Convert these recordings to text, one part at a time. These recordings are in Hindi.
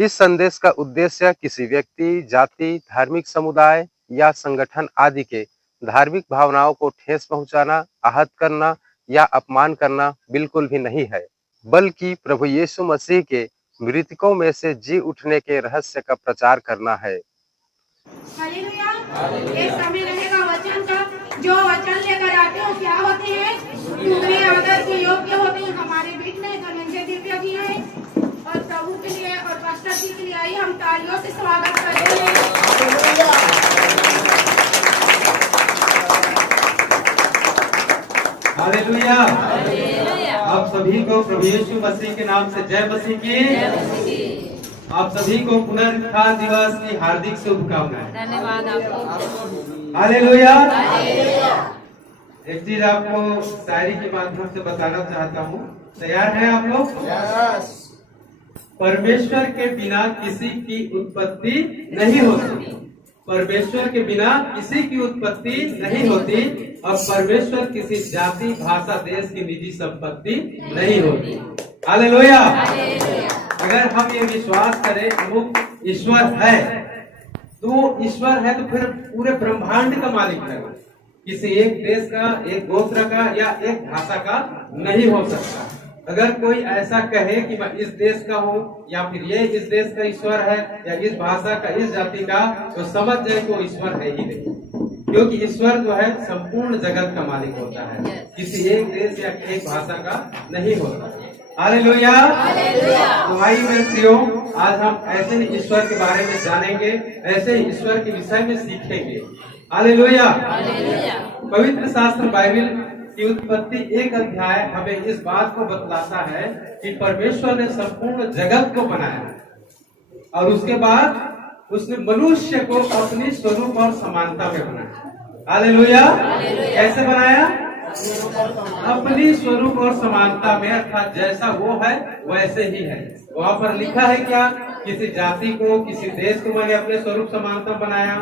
इस संदेश का उद्देश्य किसी व्यक्ति, जाति, धार्मिक समुदाय या संगठन आदि के धार्मिक भावनाओं को ठेस पहुंचाना, आहत करना या अपमान करना बिल्कुल भी नहीं है, बल्कि प्रभु यीशु मसीह के मृतकों में से जी उठने के रहस्य का प्रचार करना है। हालेलुया। एक समय रहेगा वचन का, जो वचन लेकर आते हो क्या होते हैं? तुम्हारे आदर के योग्य होते हैं। हमारे बीच में धनंजय दिव्या जी हैं और प्रभु के लिए और पास्टर जी के लिए आई हम तालियों से स्वागत करते हैं। हालेलुया। आप सभी को प्रभु यीशु मसीह के नाम से जय मसीह की। आप सभी को पुनरुत्थान दिवस की हार्दिक शुभकामनाएं। धन्यवाद आपको। हालेलुया। एक चीज आपको शायरी के माध्यम से बताना चाहता हूँ। तैयार हैं आप लोग? परमेश्वर के बिना किसी की उत्पत्ति नहीं होती। परमेश्वर के बिना किसी की उत्पत्ति नहीं होती और परमेश्वर किसी जाति, भाषा, देश की निजी संपत्ति नहीं होती। हालेलुया। अगर हम ये विश्वास करें अमुक ईश्वर है, तो ईश्वर है तो फिर पूरे ब्रह्मांड का मालिक है। किसी एक देश का, एक गोत्र का या एक भाषा का नहीं हो सकता। अगर कोई ऐसा कहे कि मैं इस देश का हूँ या फिर ये इस देश का ईश्वर है या इस भाषा का, इस जाति का, तो समझ जाए कि वो ईश्वर है ही नहीं। क्योंकि ईश्वर जो है संपूर्ण जगत का मालिक होता है, किसी एक देश या एक भाषा का नहीं होता। हालेलुया। तो आइए मेरे प्रियो, आज हम ऐसे ही ईश्वर के बारे में जानेंगे, ऐसे ही ईश्वर के विषय में सीखेंगे। हालेलुया। पवित्र शास्त्र बाइबल की उत्पत्ति एक अध्याय हमें इस बात को बतलाता है कि परमेश्वर ने संपूर्ण जगत को बनाया और उसके बाद उसने मनुष्य को अपनी स्वरूप और समानता में बनाया। हालेलुया। कैसे बनाया? अपनी स्वरूप और समानता में, अर्थात जैसा वो है वैसे ही है। वहाँ पर लिखा है क्या? किसी जाति को, किसी देश को मैंने अपने स्वरूप समानता बनाया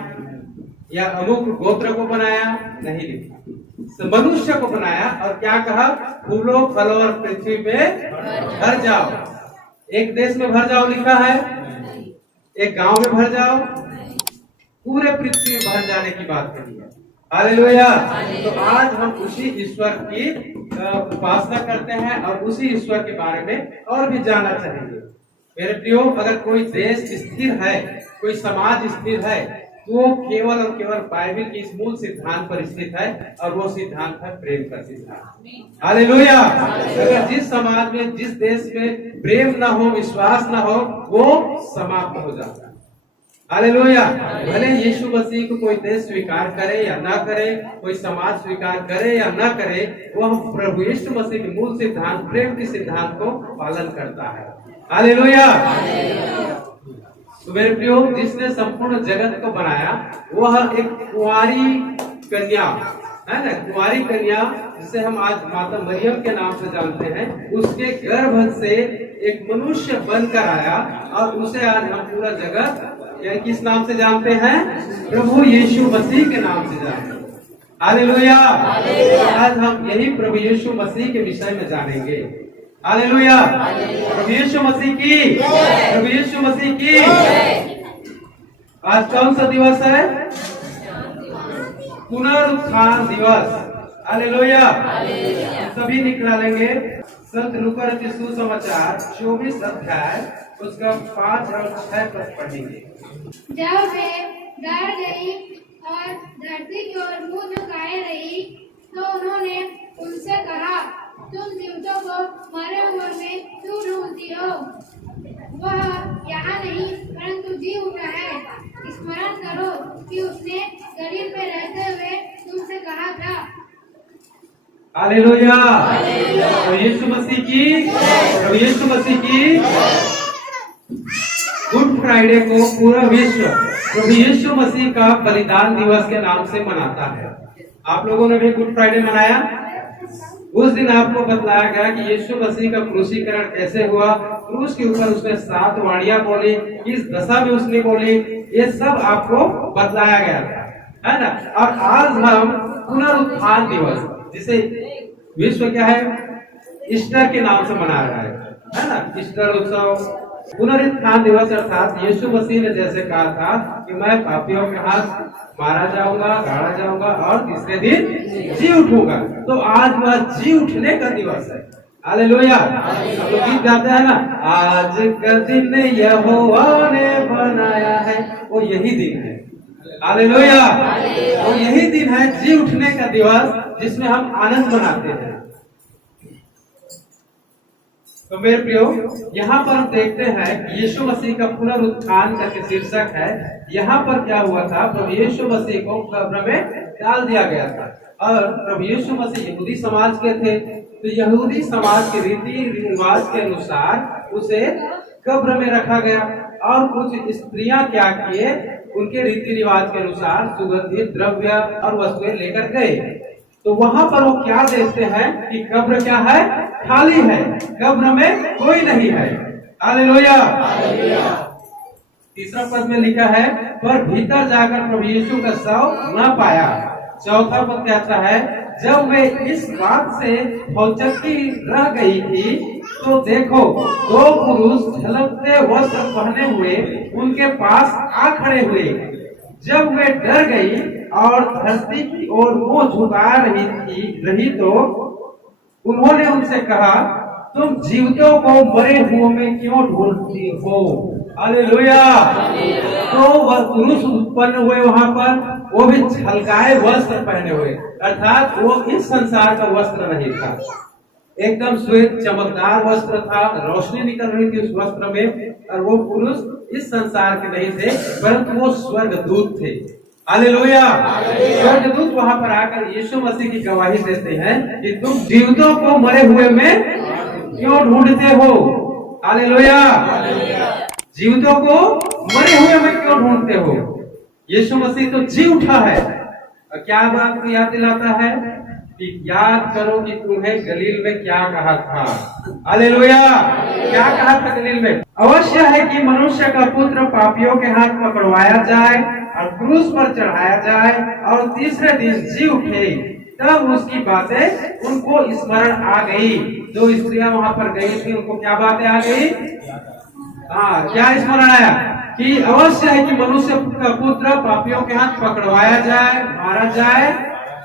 या अमुक गोत्र को बनाया? नहीं लिखा। मनुष्य को बनाया और क्या कहा? फूलों, फलों और पृथ्वी में भर जाओ। एक देश में भर जाओ लिखा है? एक गांव में भर जाओ? पूरे पृथ्वी में भर जाने की बात कही है। हालेलुया। तो आज हम उसी ईश्वर की उपासना करते हैं और उसी ईश्वर के बारे में और भी जानना चाहेंगे। मेरे प्रियो, अगर कोई देश स्थिर है, कोई समाज स्थिर है, तो केवल और केवल बाइबल के इस मूल सिद्धांत पर स्थित है और वो सिद्धांत है प्रेम का सिद्धांत। हालेलुया। अगर जिस समाज में, जिस देश में प्रेम न हो, विश्वास न हो, वो समाप्त हो जाता है। हालेलुया। भले यीशु मसीह को कोई देश स्वीकार करे या ना करे, कोई समाज स्वीकार करे या ना करे, वो प्रभु यीशु मसीह के मूल सिद्धांत, प्रेम के सिद्धांत को पालन करता है। हालेलुया। तो मेरे प्रियो, जिसने संपूर्ण जगत को बनाया वह एक कुंवारी कन्या है ना, कुंवारी कन्या जिसे हम आज माता मरियम के नाम से जानते हैं, उसके गर्भ से एक मनुष्य बनकर आया और उसे आज हम पूरा जगत किस नाम से जानते हैं? प्रभु यीशु मसीह के नाम से जानते हैं। हालेलुया। आज हम यही प्रभु यीशु मसीह के विषय में जानेंगे। हालेलुया। प्रभु यीशु मसीह की, प्रभु यीशु मसीह की। आज कौन सा दिवस है? पुनरुत्थान दिवस। हालेलुया। सभी निकालेंगे संत लूका के सुसमाचार 24 अध्याय उसका 5 और 6 पद पढ़ेंगे। जब वे डर गई और धरती की ओर मुंह झुकाए रही, तो उन्होंने उनसे कहा, तुम जीवितों को मरे हुए में क्यों ढूंढती हो? वह यहाँ नहीं परंतु जी उठा है। स्मरण करो कि उसने शरीर पे रहते हुए तुमसे कहा था। हालेलुया। तो यीशु मसीह की, तो यीशु मसीह की। गुड फ्राइडे को पूरा विश्व प्रभु यीशु मसीह का बलिदान दिवस के नाम से मनाता है। आप लोगों ने भी गुड फ्राइडे मनाया? उस दिन आपको बतलाया गया कि यीशु मसीह का क्रूसीकरण कैसे हुआ, क्रूस के ऊपर उसने 7 वाणियां बोली, किस दशा में उसने बोली, ये सब आपको बतलाया गया था, है ना। और आज हम पुनरुत्थान दिवस, जिसे विश्व क्या है, ईस्टर के नाम से मना रहा है ना। ईस्टर उत्सव पुनरुत्थान दिवस अर्थात यीशु मसीह ने जैसे कहा था कि मैं पापियों के हाथ मारा जाऊंगा, गाड़ा जाऊंगा और तीसरे दिन जी उठूंगा। तो आज वह जी उठने का दिवस है। हालेलुया। हम लोग गीत गाते हैं ना, आज का दिन यहोवा ने बनाया है, वो यही दिन है। हालेलुया। वो यही दिन है जी उठने का दिवस, जिसमें हम आनंद मनाते हैं। तो मेरे प्रियो, यहाँ पर हम देखते हैं कि यीशु मसीह का पुनरुत्थान करके शीर्षक है। यहाँ पर क्या हुआ था, प्रभु यीशु मसीह को कब्र में डाल दिया गया था। और प्रभु यीशु मसीह यहूदी समाज के थे, तो यहूदी समाज के रीति रिवाज के अनुसार उसे कब्र में रखा गया। और कुछ स्त्रियां क्या किए, उनके रीति रिवाज के अनुसार सुगंधित द्रव्य और वस्तुएं लेकर गए। तो वहां पर वो क्या देखते हैं कि कब्र क्या है, खाली है, कब्र में कोई नहीं है। हालेलुया। तीसरा पद में लिखा है, पर भीतर जाकर प्रभु यीशु का शव न पाया। चौथा पद कहता है, जब वे इस बात से भौचक्की रह गई थी, तो देखो दो पुरुष झलकते वस्त्र पहने हुए उनके पास आ खड़े हुए। जब वे डर गई और धरती की ओर मुंह झुका रही तो उन्होंने उनसे कहा, तुम जीवितों को मरे हुओं में क्यों ढूंढती हो। हालेलुया। तो वह पुरुष उत्पन्न हुए वहां पर, वो भी झलकाए वस्त्र पहने हुए, अर्थात वो इस संसार का वस्त्र नहीं था। एकदम श्वेत चमकदार वस्त्र था, रोशनी निकल रही थी उस वस्त्र में। और वो पुरुष इस संसार के नहीं थे, परंतु वो स्वर्गदूत थे। हालेलुया। स्वर्गदूत वहां पर आकर यीशु मसीह की गवाही देते हैं कि तुम जीवितों को मरे हुए में क्यों ढूंढते हो। हालेलुया। जीवितों को मरे हुए में क्यों ढूंढते हो। यीशु मसीह तो जी उठा है। और क्या बात को याद दिलाता है कि याद करो कि तुम्हें गलील में क्या कहा था। हालेलुया। क्या कहा था गलील में, अवश्य है कि मनुष्य का पुत्र पापियों के हाथ पकड़वाया जाए और क्रूस पर चढ़ाया जाए और तीसरे दिन जी उठे। तब उसकी बातें उनको स्मरण आ गई। जो स्त्रियां वहां पर गई थी, उनको क्या बातें आ गई। क्या स्मरण आया कि अवश्य है कि मनुष्य का पुत्र पापियों के हाथ पकड़वाया जाए, मारा जाए,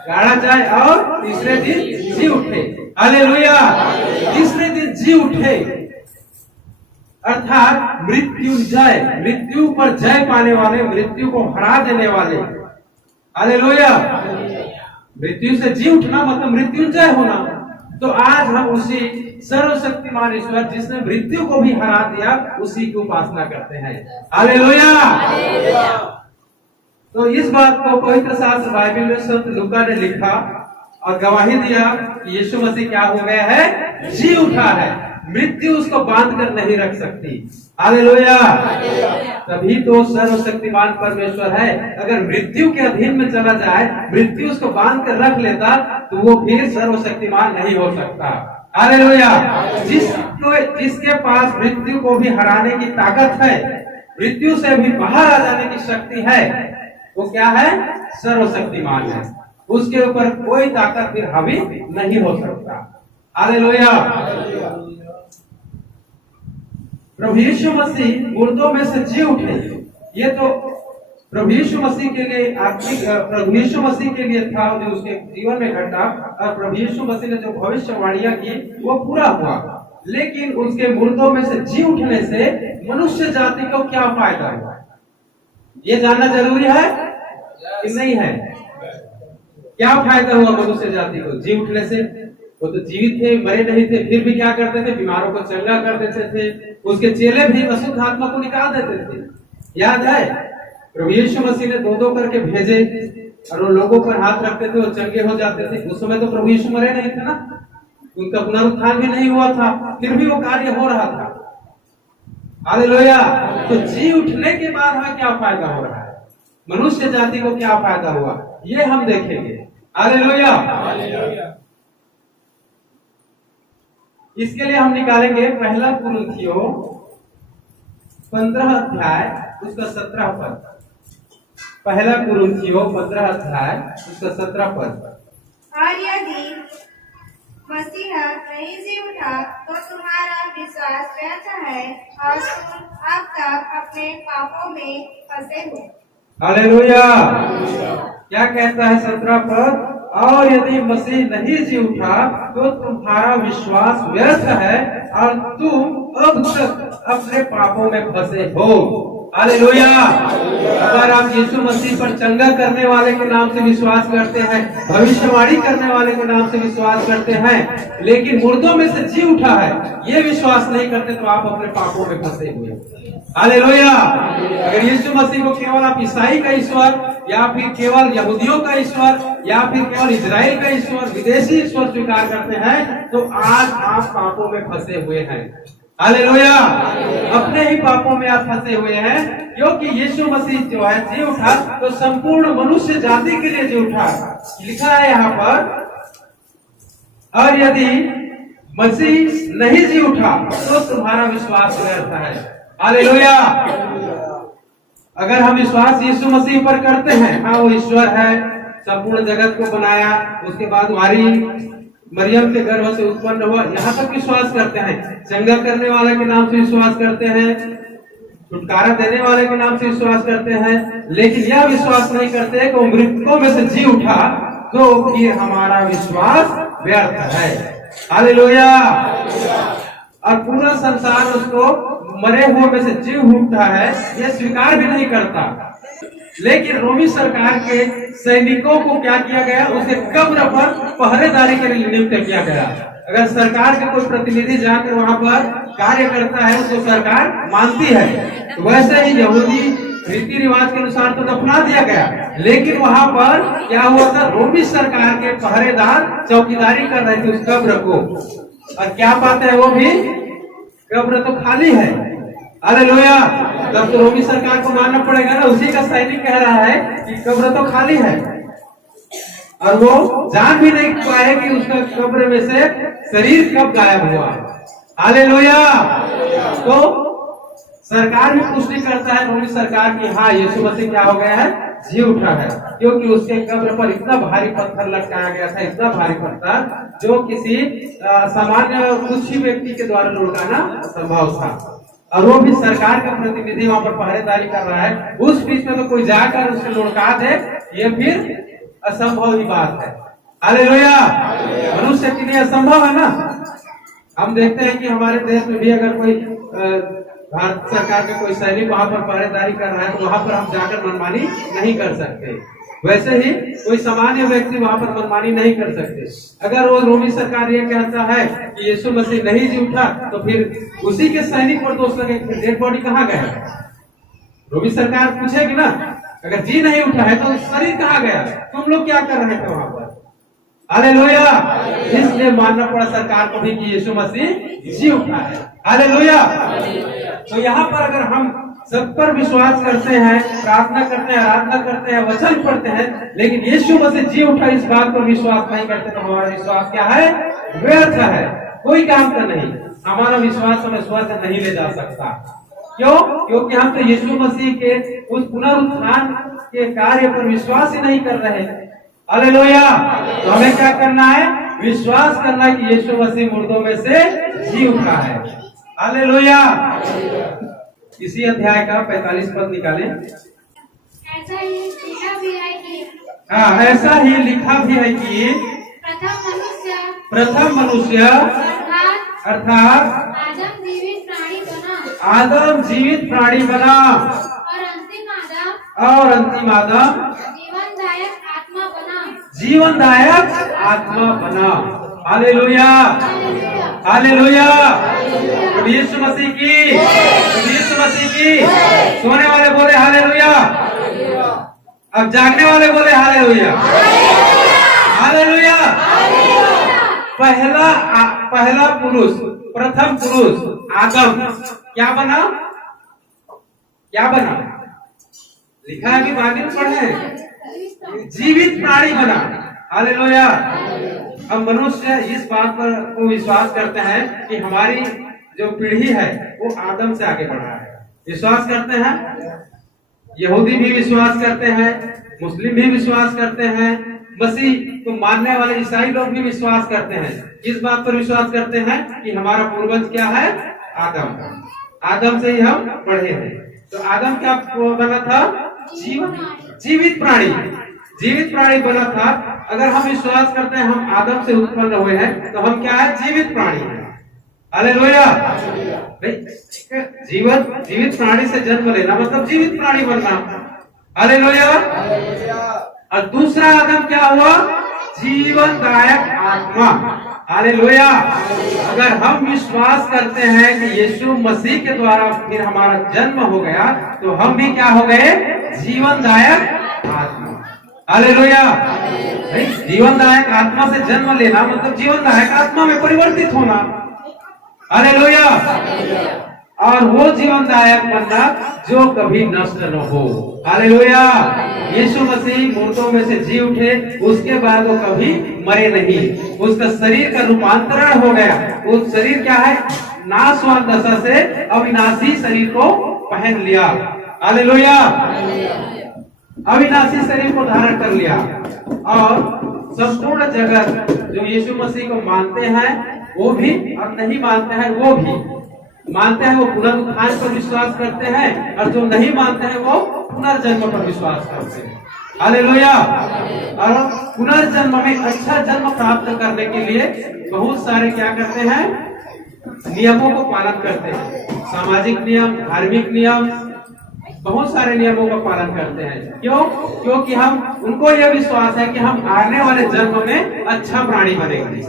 गाड़ा जाए और तीसरे दिन जी उठे। हालेलुया। तीसरे दिन जी उठे अर्थात मृत्युंजय, मृत्यु पर जय पाने वाले, मृत्यु को हरा देने वाले। हालेलुया। मृत्यु से जी उठना मतलब मृत्युंजय होना। तो आज हम उसी सर्वशक्तिमान ईश्वर जिसने मृत्यु को भी हरा दिया, उसी की उपासना करते हैं। हालेलुया। तो इस बात को पवित्र शास्त्र बाइबल में संत लूका ने लिखा और गवाही दिया कि यीशु मसीह क्या हो गया है, जी उठा है। मृत्यु उसको बांध कर नहीं रख सकती। हालेलुया। तभी तो सर्वशक्तिमान परमेश्वर है। अगर मृत्यु के अधीन में चला जाए, मृत्यु उसको बांध कर रख लेता, तो वो फिर सर्वशक्तिमान नहीं हो सकता। हालेलुया। जिसके पास मृत्यु को भी हराने की ताकत है, मृत्यु से भी बाहर आ जाने की शक्ति है, वो क्या है, सर्वशक्तिमान है। उसके ऊपर कोई ताकत फिर हावी नहीं हो सकता। हालेलुया। प्रभु यीशु मसीह मुर्दों में से जी उठे। ये तो प्रभु यीशु मसीह के लिए आत्मिक, प्रभु यीशु मसीह के लिए था जो उसके जीवन में घटा। और प्रभु यीशु मसीह ने जो भविष्यवाणियां की वो पूरा हुआ। लेकिन उसके मुर्दों में से जी उठने से मनुष्य जाति को क्या फायदा हुआ, ये जानना जरूरी है कि नहीं है। क्या फायदा हुआ मनुष्य जाति को जी उठने से। वो तो जीवित थे, मरे नहीं थे, फिर भी क्या करते थे, बीमारों को चंगा कर देते थे। उसके चेले भी अशुद्ध आत्मा को निकाल देते थे। याद है, प्रभु यीशु मसीह ने दो दो करके भेजे और वो लोगों पर हाथ रखते थे, वो चंगे हो जाते थे। उस समय तो प्रभु यीशु मरे नहीं थे ना, उनका पुनरुत्थान भी नहीं हुआ था, फिर भी वो कार्य हो रहा था। हालेलुया। तो जी उठने के बाद हमें क्या फायदा हो रहा है, मनुष्य जाति को क्या फायदा हुआ, ये हम देखेंगे। हालेलुया। इसके लिए हम निकालेंगे पहला कुरिन्थियों 15 अध्याय उसका 17 पद। पहला कुरिन्थियों 15 अध्याय उसका 17 पद। और यदि मसीहा नहीं जी उठा तो तुम्हारा विश्वास व्यर्थ है और तुम अब तक अपने पापों में फंसे हो। हालेलुया। क्या कहता है 17 पद? और यदि मसीह नहीं जी उठा तो तुम्हारा विश्वास व्यर्थ है और तुम अब तक अपने पापों में फंसे हो। हालेलुया। अगर आप यीशु मसीह पर चंगा करने वाले के नाम से विश्वास करते हैं, भविष्यवाणी करने वाले के नाम से विश्वास करते हैं, लेकिन मुर्दों में से जी उठा है, ये विश्वास नहीं करते तो आप अपने पापों में फंसे हुए। हालेलुया। अगर यीशु मसीह को केवल आप ईसाई का ईश्वर या फिर केवल यहूदियों का ईश्वर या फिर केवल इजराइल का ईश्वर, विदेशी ईश्वर स्वीकार करते हैं तो आज आप पापों में फंसे हुए हैं। हालेलुया। अपने ही पापों में आप फंसे हुए हैं, क्योंकि यीशु मसीह जो है जी उठा तो संपूर्ण मनुष्य जाति के लिए जी उठा। लिखा है यहाँ पर, और यदि मसीह नहीं जी उठा तो तुम्हारा विश्वास व्यर्थ है। हालेलुया। अगर हम विश्वास यीशु मसीह पर करते हैं, हाँ वो ईश्वर है, संपूर्ण जगत को बनाया, उसके बाद हमारी मरियम के गर्भ से उत्पन्न हुआ, यहाँ तक विश्वास करते हैं। चंगा करने वाले के नाम से विश्वास करते हैं, छुटकारा देने वाले के नाम से विश्वास करते हैं, लेकिन यह विश्वास नहीं करते कि वो मृतकों में से जी उठा, तो फिर हमारा विश्वास व्यर्थ है। हालेलुया। और पूरा संसार उसको मरे हुए में से जी उठा है यह स्वीकार भी नहीं करता। लेकिन रोमी सरकार के सैनिकों को क्या किया गया? उसके कब्र पर पहरेदारी के लिए नियुक्त किया गया। अगर सरकार के कोई प्रतिनिधि जाकर वहां पर कार्य करता है, उसको सरकार मानती है, तो वैसे ही यहूदी रीति रिवाज के अनुसार तो दफना दिया गया, लेकिन वहां पर क्या हुआ था? रोमी सरकार के पहरेदार चौकीदारी कर रहे थे उस कब्र को, और क्या पाते हैं वो भी? कब्र तो खाली है। हालेलुया। तब तो रोमी सरकार को मानना पड़ेगा ना, उसी का सैनिक कह रहा है कि कब्र तो खाली है, और वो जान भी नहीं पाए कि उसका कब्र में से शरीर कब गायब हुआ। हालेलुया। तो सरकार भी पुष्टि करता है, रोमी सरकार की, हाँ यीशु मसीह क्या हो गया है? जी उठा है, क्योंकि उसके कब्र पर इतना भारी पत्थर लटकाया गया था, इतना भारी पत्थर जो किसी सामान्य कुछ ही व्यक्ति के द्वारा लुढ़काना संभव था। और वो भी सरकार का प्रतिनिधि वहां पर पहरेदारी कर रहा है, उस बीच में तो कोई जाकर उसको लुढ़का दे, ये फिर असंभव ही बात है। हालेलुया। मनुष्य के लिए असंभव है ना। हम देखते हैं कि हमारे देश में भी अगर कोई भारत सरकार के कोई सैनिक वहां पर पहरेदारी कर रहा है तो वहां पर हम जाकर मनमानी नहीं कर सकते। वैसे ही कोई सामान्य व्यक्ति वहां पर मनमानी नहीं कर सकते। अगर वो रोमी सरकार ये कहता है कि यीशु मसीह नहीं जी उठा, तो फिर उसी के सैनिक पर दोष लगे, डेड बॉडी कहाँ गया? रोमी सरकार पूछेगी ना, अगर जी नहीं उठा है तो शरीर कहाँ गया? तुम लोग क्या कर रहे थे वहां पर? हालेलुया। इसलिए मानना पड़ा सरकार को भी कि यीशु मसीह जी उठा है। हालेलुया। तो यहाँ पर अगर हम सब पर विश्वास करते हैं, प्रार्थना करते हैं, आराधना करते हैं, वचन पढ़ते हैं, लेकिन यीशु मसीह जी उठा इस बात पर विश्वास नहीं करते, तो हमारा विश्वास क्या है? व्यर्थ है, कोई काम का नहीं। हमारा विश्वास हमें स्वर्ग नहीं ले जा सकता। क्यों? क्योंकि हम तो यीशु मसीह के उस पुनरुत्थान के कार्य पर विश्वास ही नहीं कर रहे। हालेलुया। तो हमें क्या करना है? विश्वास करना है कि यीशु मसीह मुर्दों में से जी उठा है। हालेलुया। इसी अध्याय का 45 पद निकालें। ऐसा ही लिखा भी है कि हाँ, ऐसा ही लिखा भी है कि प्रथम मनुष्य अर्थात आदम जीवित प्राणी बना, आदम जीवित प्राणी बना, और अंतिम आदम जीवनदायक आत्मा बना। जीवनदायक आत्मा बना। हालेलुया। हालेलुया। यीशु मसीह की, यीशु मसीह की। सोने वाले बोले हालेलुया, अब जागने वाले बोले हालेलुया। हालेलुया। पहला पुरुष, प्रथम पुरुष आदम क्या बना? क्या बना? लिखा है कि बाइबल पढ़े, जीवित प्राणी बना। हालेलुया। हम मनुष्य इस बात पर को विश्वास करते हैं कि हमारी जो पीढ़ी है वो आदम से आगे बढ़ा है। विश्वास करते हैं, यहूदी भी विश्वास करते हैं, मुस्लिम भी विश्वास करते हैं, मसीह को मानने वाले ईसाई लोग भी विश्वास करते हैं। किस बात पर विश्वास करते हैं कि हमारा पूर्वज क्या है? आदम। आदम से ही हम बढ़े हैं। तो आदम क्या बना था? जीवित प्राणी। जीवित प्राणी बना था। अगर हम विश्वास करते हैं हम आदम से उत्पन्न हुए हैं तो हम क्या है? जीवित प्राणी हैं। हालेलुया। जीवित प्राणी से जन्म लेना मतलब जीवित प्राणी बनना। हालेलुया। और दूसरा आदम क्या हुआ? जीवनदायक आत्मा। हालेलुया। अगर हम विश्वास करते हैं कि यीशु मसीह के द्वारा फिर हमारा जन्म हो गया तो हम भी क्या हो गए? जीवनदायक आत्मा। हालेलुया। जीवनदायक आत्मा से जन्म लेना मतलब जीवनदायक आत्मा में परिवर्तित होना। हालेलुया। और वो जीवनदायक बनना जो कभी नष्ट न हो। हालेलुया। यीशु मसीह मुर्दों में से जी उठे, उसके बाद वो कभी मरे नहीं। उसका शरीर का रूपांतरण हो गया। वो शरीर क्या है? नाशवान दशा से अविनाशी शरीर को पहन लिया। हालेलुया। अविनाशी शरीर को धारण कर लिया। और संपूर्ण जगत जो यीशु मसीह को मानते हैं वो भी और नहीं मानते हैं वो भी। मानते हैं वो पुनरुत्थान पर विश्वास करते हैं और जो नहीं मानते हैं वो पुनर्जन्म पर विश्वास करते हैं। हालेलुया। और पुनर्जन्म में अच्छा जन्म प्राप्त करने के लिए बहुत सारे क्या करते हैं? नियमों को पालन करते हैं। सामाजिक नियम, धार्मिक नियम, बहुत सारे नियमों का पालन करते हैं। क्यों? क्योंकि हम उनको यह विश्वास है कि हम आने वाले जन्म में अच्छा प्राणी बनेंगे।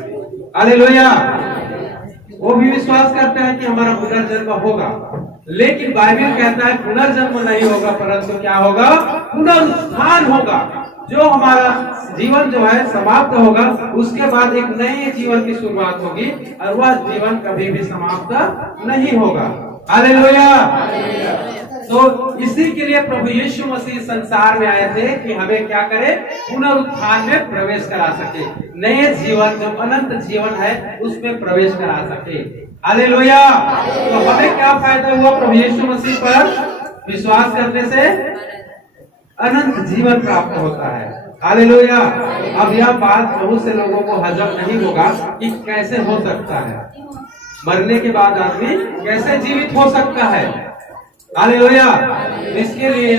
हालेलुया। वो भी विश्वास करते हैं कि हमारा पुनर्जन्म होगा। लेकिन बाइबल कहता है पुनर्जन्म नहीं होगा परंतु क्या होगा? पुनरुत्थान होगा। जो हमारा जीवन जो है समाप्त होगा उसके बाद एक नए जीवन की शुरुआत होगी और वह जीवन कभी भी समाप्त नहीं होगा। हालेलुया। तो इसी के लिए प्रभु यीशु मसीह संसार में आए थे कि हमें क्या करे? पुनरुत्थान में प्रवेश करा सके। नए जीवन जो अनंत जीवन है उसमें प्रवेश करा सके। हालेलुया। तो हमें क्या फायदा हुआ प्रभु यीशु मसीह पर विश्वास करने से? अनंत जीवन प्राप्त होता है। हालेलुया। अब यह बात बहुत से लोगों को हजम नहीं होगा कि कैसे हो सकता है, मरने के बाद आदमी कैसे जीवित हो सकता है। हालेलुया। इसके लिए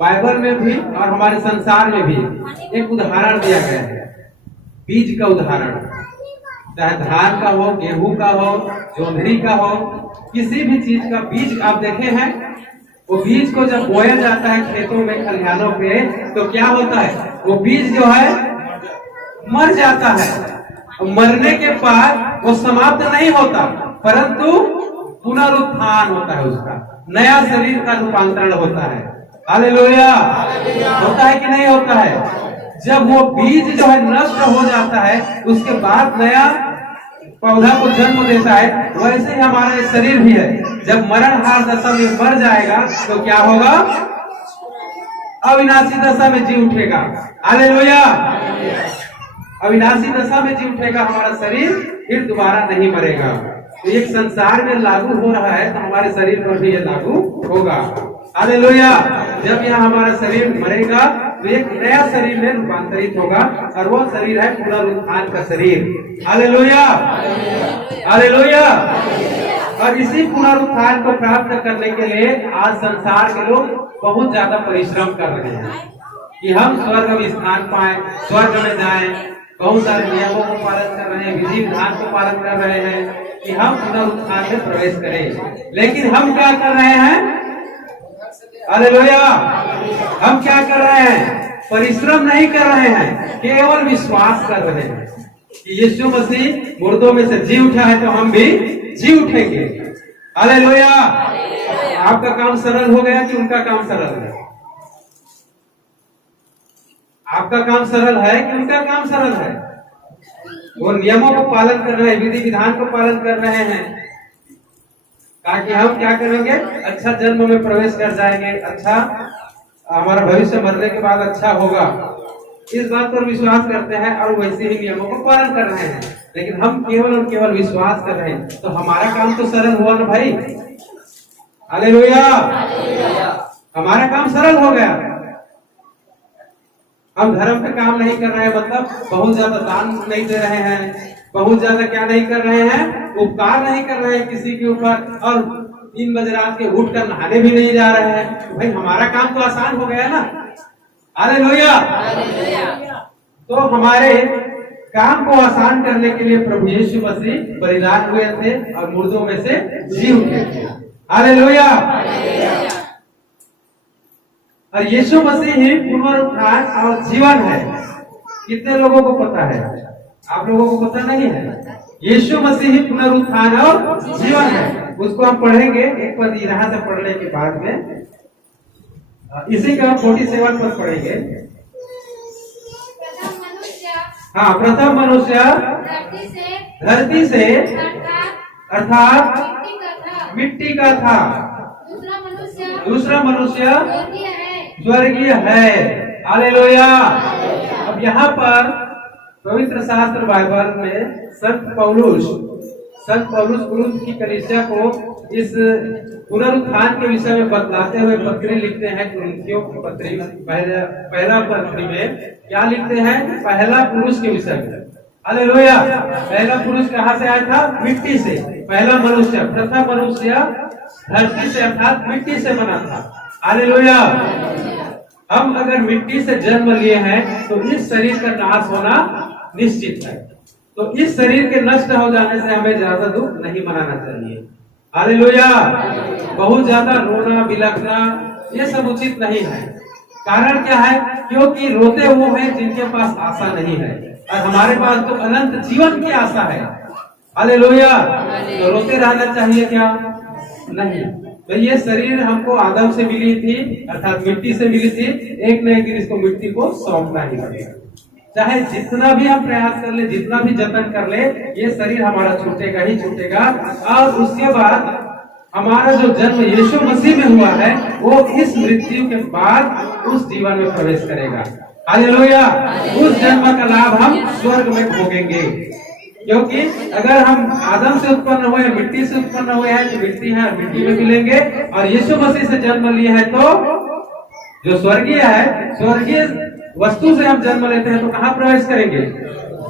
बाइबल में भी और हमारे संसार में भी एक उदाहरण दिया गया है। बीज का उदाहरण, चाहे धान का हो, गेहूं का हो, जोंधरी का हो, किसी भी चीज का बीज आप देखे हैं? वो बीज को जब बोया जाता है खेतों में, खलिहानों पे, तो क्या होता है? वो बीज जो है मर जाता है। मरने के बाद वो समाप्त नहीं होता परंतु पुनरुत्थान होता है। उसका नया शरीर का रूपांतरण होता है। हालेलुया। होता है कि नहीं होता है? जब वो बीज जो है नष्ट हो जाता है उसके बाद नया पौधा को जन्म देता है। वैसे ही हमारा ये शरीर भी है, जब मरणहार दशा में मर जाएगा तो क्या होगा? अविनाशी दशा में जी उठेगा। हालेलुया। अविनाशी दशा में जी उठेगा हमारा शरीर, फिर दोबारा नहीं मरेगा। तो एक संसार में लागू हो रहा है तो हमारे शरीर पर भी ये लागू होगा। हालेलुया। जब यह हमारा शरीर मरेगा तो एक नया शरीर में रूपांतरित होगा और वो शरीर है पुनरुत्थान का शरीर। हालेलुया। हालेलुया। और इसी पुनरुत्थान को प्राप्त करने के लिए आज संसार के लोग बहुत ज्यादा परिश्रम कर रहे हैं कि हम स्वर्ग में स्थान पाए, स्वर्ग में जाएं। बहुत सारे नियमों को पालन कर रहे हैं, विधि विधान को पालन कर रहे हैं कि हम पुनरुत्थान में प्रवेश करें। लेकिन हम क्या कर रहे हैं? हालेलुया। हम क्या कर रहे हैं? परिश्रम नहीं कर रहे हैं, केवल विश्वास कर रहे हैं कि यीशु मसीह मुर्दों में से जी उठा है तो हम भी जी उठेंगे। हालेलुया। आपका काम सरल हो गया कि उनका काम सरल है? आपका काम सरल है कि उनका काम सरल है? वो नियमों को पालन कर रहे हैं, विधि विधान को पालन कर रहे हैं ताकि हम क्या करेंगे? अच्छा जन्म में प्रवेश कर जाएंगे, अच्छा हमारा भविष्य मरने के बाद अच्छा होगा। इस बात पर विश्वास करते हैं और वैसे ही नियमों को पालन कर रहे हैं। लेकिन हम केवल और केवल विश्वास कर रहे हैं तो हमारा काम तो सरल हुआ ना भाई। हालेलुया। हमारा काम सरल हो गया। हम धर्म का काम नहीं कर रहे हैं, मतलब बहुत ज्यादा दान नहीं दे रहे हैं, बहुत ज्यादा क्या नहीं कर रहे हैं, उपकार नहीं कर रहे हैं किसी के ऊपर, और 3 बजे रात के उठ कर नहाने भी नहीं जा रहे हैं। भाई हमारा काम तो आसान हो गया ना। हालेलुया। तो हमारे काम को आसान करने के लिए प्रभु यीशु मसीह बलिदान हुए थे और मुर्दों में से जी उठे थे। हालेलुया। और यीशु मसीह ही पुनरुत्थान और जीवन है। कितने लोगों को पता है? आप लोगों को पता नहीं है? यीशु मसीह ही पुनरुत्थान और जीवन है। उसको हम पढ़ेंगे एक पद यहाँ से पढ़ने के बाद में, इसी का 47 पद पढ़ेंगे। प्रथम मनुष्य हाँ, प्रथम मनुष्य धरती से अर्थात मिट्टी का था। दूसरा मनुष्य स्वर्गीय है। हालेलुया। अब यहाँ पर पवित्र शास्त्र बाइबल में संत पौलुस कुरिन्थ की कलीसिया को इस पुनरुत्थान के विषय में बतलाते हुए पत्री लिखते हैं। कुरिन्थियों की पत्री पहला पत्री में क्या लिखते हैं? पहला पुरुष के विषय में। हालेलुया। पहला पुरुष कहाँ से आया था? मिट्टी से। पहला मनुष्य, प्रथम मनुष्य धरती से अर्थात मिट्टी से बना था। हालेलुया। हम अगर मिट्टी से जन्म लिए हैं तो इस शरीर का नाश होना निश्चित है। तो इस शरीर के नष्ट हो जाने से हमें ज्यादा दुख नहीं मनाना चाहिए। हालेलुया। बहुत ज्यादा रोना बिलखना ये सब उचित नहीं है। कारण क्या है? क्योंकि रोते वो हैं जिनके पास आशा नहीं है, और हमारे पास तो अनंत जीवन की आशा है। हालेलुया। तो रोते रहना चाहिए क्या? नहीं। तो ये शरीर हमको आदम से मिली थी, अर्थात मिट्टी से मिली थी। एक न एक दिन इसको मिट्टी को सौंपना ही पड़ेगा। चाहे जितना भी हम प्रयास कर ले, जितना भी जतन कर ले, ये शरीर हमारा छूटेगा ही छूटेगा। और उसके बाद हमारा जो जन्म यीशु मसीह में हुआ है वो इस मृत्यु के बाद उस जीवन में प्रवेश करेगा। हालेलुया। उस जन्म का लाभ हम स्वर्ग में भोगेंगे। क्योंकि अगर हम आदम से उत्पन्न हुए, मिट्टी से उत्पन्न हुए हैं तो मिट्टी है, मिट्टी में मिलेंगे। और यीशु मसीह से जन्म लिए हैं तो जो स्वर्गीय है, स्वर्गीय वस्तु से हम जन्म लेते हैं तो कहाँ प्रवेश करेंगे?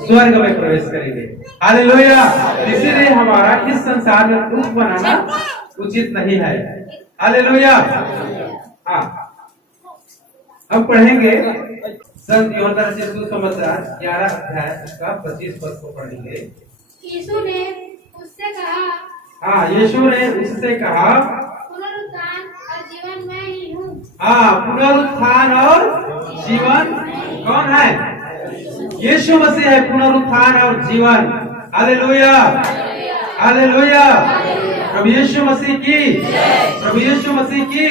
स्वर्ग में प्रवेश करेंगे। हालेलुया। इसीलिए हमारा इस संसार में दुख बनाना उचित नहीं है। हालेलुया। हाँ, अब पढ़ेंगे संत यूहन्ना रचित सुसमाचार 11 अध्याय उसका 25 पद को पढ़ेंगे। यीशु ने उससे कहा, हाँ, यीशु ने उससे कहा, पुनरुत्थान और जीवन मैं ही हूँ। हाँ, पुनरुत्थान और जीवन कौन है? यीशु मसीह है पुनरुत्थान और जीवन। हालेलुया। हालेलुया। प्रभु यीशु मसीह की, प्रभु यीशु मसीह की।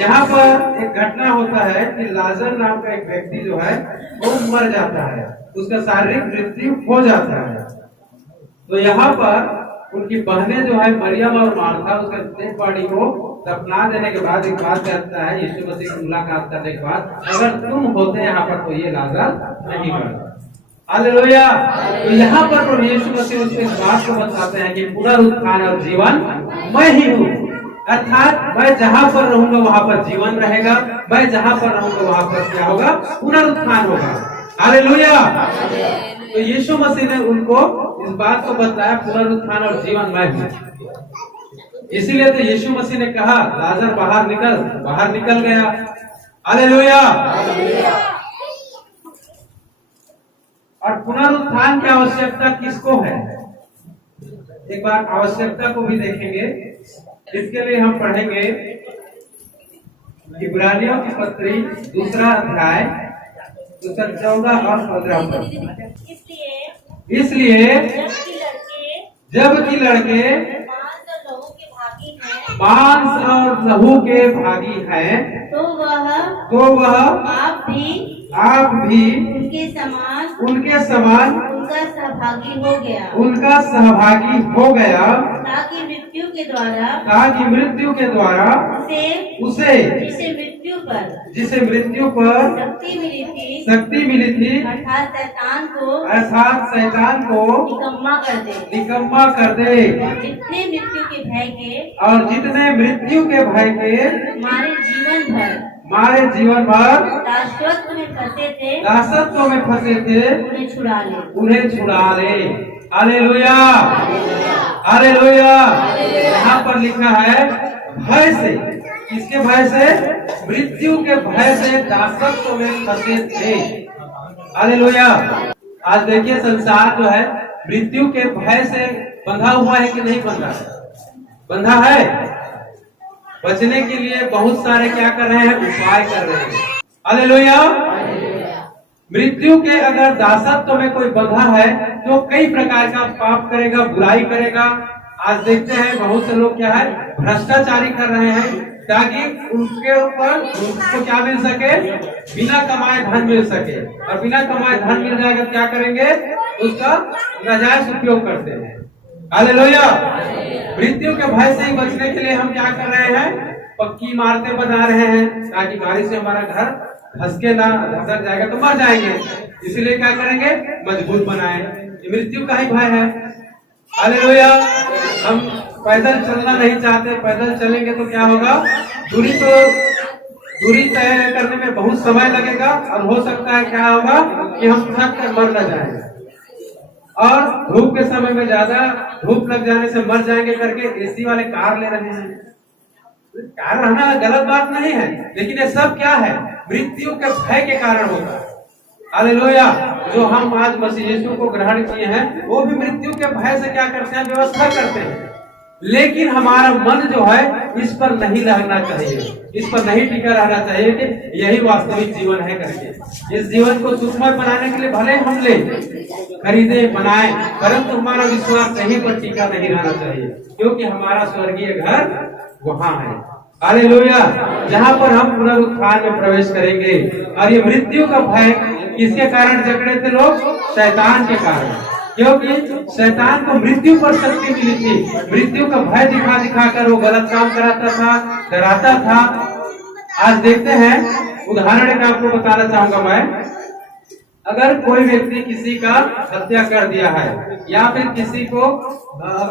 यहाँ पर एक घटना होता है कि लाजर नाम का एक व्यक्ति जो है वो मर जाता है, उसका शारीरिक मृत्यु हो जाता है। तो यहाँ पर उनकी बहनें जो है मरियम और मार्था, उसका डेड बॉडी को दफना देने के बाद एक बात कहता है यीशु मसीह से मुलाकात करने के बाद, अगर तुम होते यहाँ पर तो ये लाजर नहीं मरता। हालेलुया। तो यहाँ पर प्रभु यीशु मसीह उसको इस बात को बताते हैं कि पुनरुत्थान और जीवन मैं ही हूँ। अर्थात मैं जहाँ पर रहूंगा वहाँ पर जीवन रहेगा, मैं जहाँ पर रहूंगा वहाँ पर क्या होगा? पुनरुत्थान होगा। हालेलुया। तो यीशु मसीह ने उनको इस बात को बताया पुनरुत्थान और जीवन मैं हूँ। इसीलिए तो यीशु मसीह ने कहा लाजर बाहर निकल गया। हालेलुया। और पुनरुत्थान की आवश्यकता किसको है? एक बार आवश्यकता को भी देखेंगे। इसके लिए हम पढ़ेंगे इब्रानियों की पत्री 2 अध्याय उसका 14 और 15 पद। इसलिए जबकि लड़के मांस और लहू के भागी हैं, तो वह आप भी उनके समान उनका सहभागी हो गया, ताकि मृत्यु के द्वारा उसे जिसे मृत्यु पर शक्ति मिली थी अर्थात शैतान को निकम्मा कर दे। जितने मृत्यु के भय के और जितने मृत्यु के भय के हमारे जीवन भर दासत्व में फंसे थे, दासत्व में फंसे थे, उन्हें छुड़ा ले। उन्हें छुड़ा ले। Hallelujah, hallelujah. यहाँ पर लिखा है भय से, किसके भय से? मृत्यु के भय से दासत्व में फंसे थे। हालेलुया। आज देखिए संसार जो है मृत्यु के भय से बंधा हुआ है कि नहीं बंधा है? बंधा है। बचने के लिए बहुत सारे क्या कर रहे हैं? उपाय कर रहे हैं। हालेलुया। मृत्यु के अगर दासत्व में कोई बंधा है तो कई प्रकार का पाप करेगा, बुराई करेगा। आज देखते हैं बहुत से लोग क्या है? भ्रष्टाचारी कर रहे हैं ताकि उनके ऊपर उनको क्या मिल सके? बिना कमाए धन मिल सके। और बिना कमाए धन मिल जाएगा क्या करेंगे? उसका नाजायज उपयोग करते हैं। हालेलुया। मृत्यु के भय से ही बचने के लिए हम क्या कर रहे हैं? पक्की इमारतें बना रहे हैं ताकि बारिश से हमारा घर धसके ना, धसक जाएगा तो मर जाएंगे। इसीलिए क्या करेंगे? मजबूत बनाए। ये मृत्यु का ही भय है। हालेलुया। हम पैदल चलना नहीं चाहते, पैदल चलेंगे तो क्या होगा? दूरी तय करने में बहुत समय लगेगा और हो सकता है क्या होगा कि हम थक कर मर न जाएंगे। और धूप के समय में ज्यादा धूप लग जाने से मर जाएंगे करके एसी वाले कार ले रहे हैं। कार रहना गलत बात नहीं है, लेकिन ये सब क्या है? मृत्यु के भय के कारण होता है। हालेलुया। जो हम आज मसीह यीशु को ग्रहण किए हैं वो भी मृत्यु के भय से क्या करते हैं? व्यवस्था करते हैं। लेकिन हमारा मन जो है इस पर नहीं रहना चाहिए, इस पर नहीं टिका रहना चाहिए कि यही वास्तविक जीवन है करके। इस जीवन को सुखमय बनाने के लिए भले हम ले खरीदे बनाए, परंतु हमारा विश्वास यहीं पर टिका नहीं रहना चाहिए, क्योंकि हमारा स्वर्गीय घर वहाँ है। हालेलुया। जहाँ पर हम पुनरुत्थान में प्रवेश करेंगे। और ये मृत्यु का भय किसके कारण जकड़े थे लोग? शैतान के कारण। क्योंकि शैतान को मृत्यु पर शक्ति मिली थी। मृत्यु का भय दिखा दिखा कर वो गलत काम कराता था, डराता था। आज देखते हैं, उदाहरण एक आपको बताना चाहूंगा मैं। अगर कोई व्यक्ति किसी का हत्या कर दिया है या फिर किसी को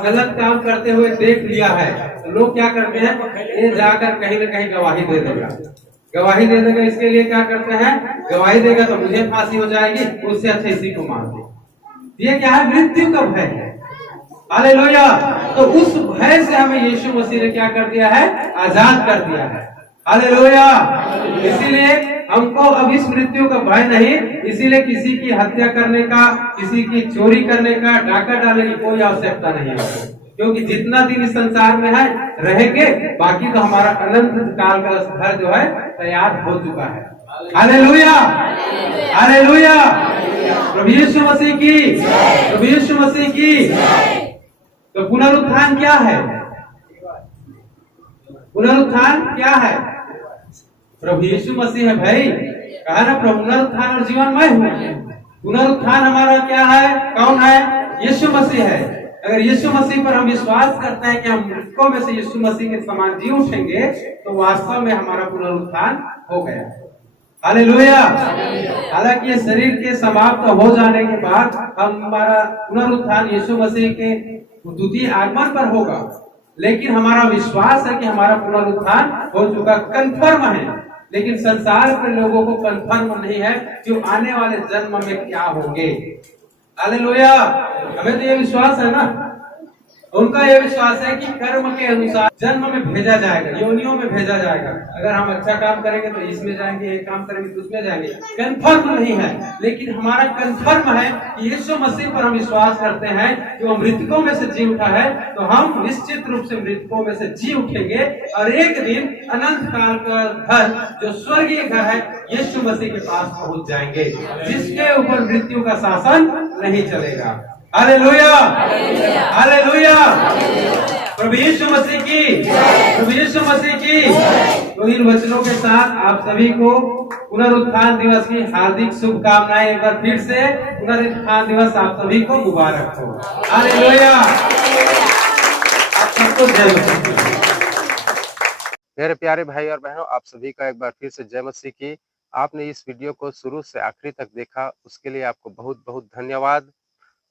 गलत काम करते हुए देख लिया है तो लोग क्या करते हैं? ये जाकर कहीं न कहीं गवाही दे देगा, गवाही दे देगा। इसके लिए क्या करते हैं? गवाही देगा तो मुझे फांसी हो जाएगी, उससे अच्छा इसी को मार दे। ये क्या है? मृत्यु का भय है। हालेलुया। तो उस भय से हमें यीशु मसीह ने क्या कर दिया है? आजाद कर दिया है। हालेलुया। इसीलिए हमको अब इस मृत्यु का भय नहीं, इसीलिए किसी की हत्या करने का, किसी की चोरी करने का, डाका डालने की कोई आवश्यकता नहीं है। क्योंकि जितना दिन इस संसार में है रहेंगे, बाकी तो हमारा अनंत काल का घर जो है तैयार हो चुका है। Hallelujah, hallelujah. प्रभु यीशु मसीह की, प्रभु यीशु मसीह की। तो पुनरुत्थान क्या है? पुनरुत्थान क्या है? प्रभु यीशु मसीह है भाई। कहा ना, पुनरुत्थान और जीवन मैं हूँ। पुनरुत्थान हमारा क्या है? कौन है? यीशु मसीह है। अगर यीशु मसीह पर हम विश्वास करते हैं कि हम मृतकों में से यीशु मसीह के समान जी उठेंगे तो वास्तव में हमारा पुनरुत्थान हो गया। हालेलुया। हालांकि ये शरीर के समाप्त हो जाने के बाद हमारा पुनरुत्थान यीशु मसीह के द्वितीय आगमन पर होगा, लेकिन हमारा विश्वास है कि हमारा पुनरुत्थान हो चुका, कंफर्म है। लेकिन संसार के लोगों को कंफर्म नहीं है कि आने वाले जन्म में क्या होंगे। हालेलुया। हमें तो ये विश्वास है ना, उनका ये विश्वास है कि कर्म के अनुसार जन्म में भेजा जाएगा, योनियों में भेजा जाएगा। अगर हम अच्छा काम करेंगे तो इसमें जाएंगे, एक काम करेंगे तो उसमें जाएंगे। कंफर्म नहीं है, लेकिन हमारा कंफर्म है कि यीशु मसीह पर हम विश्वास करते हैं कि वो मृतकों में से जी उठा है, तो हम निश्चित रूप से मृतकों में से जी उठेंगे और एक दिन अनंत काल का घर, जो स्वर्गीय घर है, यीशु मसीह के पास पहुंच जाएंगे, जिसके ऊपर मृत्यु का शासन नहीं चलेगा। Hallelujah, hallelujah. प्रभु यीशु मसीह की, प्रभु यीशु मसीह की। तो इन वचनों के साथ आप सभी को पुनरुत्थान दिवस की हार्दिक शुभकामनाएं। एक बार फिर से पुनरुत्थान दिवस आप सभी को मुबारक हो। हालेलुया। आप सबको जय मसीह। मेरे प्यारे भाई और बहनों, आप सभी का एक बार फिर से जय मसीह की। आपने इस वीडियो को शुरू से आखिरी तक देखा, उसके लिए आपको बहुत बहुत धन्यवाद।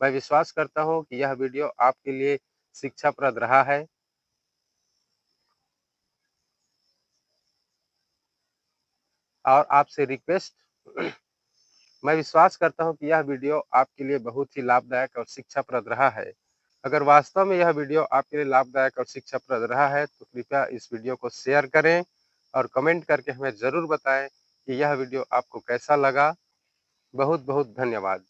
मैं विश्वास करता हूं कि यह वीडियो आपके लिए शिक्षाप्रद रहा है। और आपसे रिक्वेस्ट, मैं विश्वास करता हूं कि यह वीडियो आपके लिए बहुत ही लाभदायक और शिक्षाप्रद रहा है। अगर वास्तव में यह वीडियो आपके लिए लाभदायक और शिक्षाप्रद रहा है तो कृपया इस वीडियो को शेयर करें और कमेंट करके हमें ज़रूर बताएं कि यह वीडियो आपको कैसा लगा। बहुत बहुत धन्यवाद।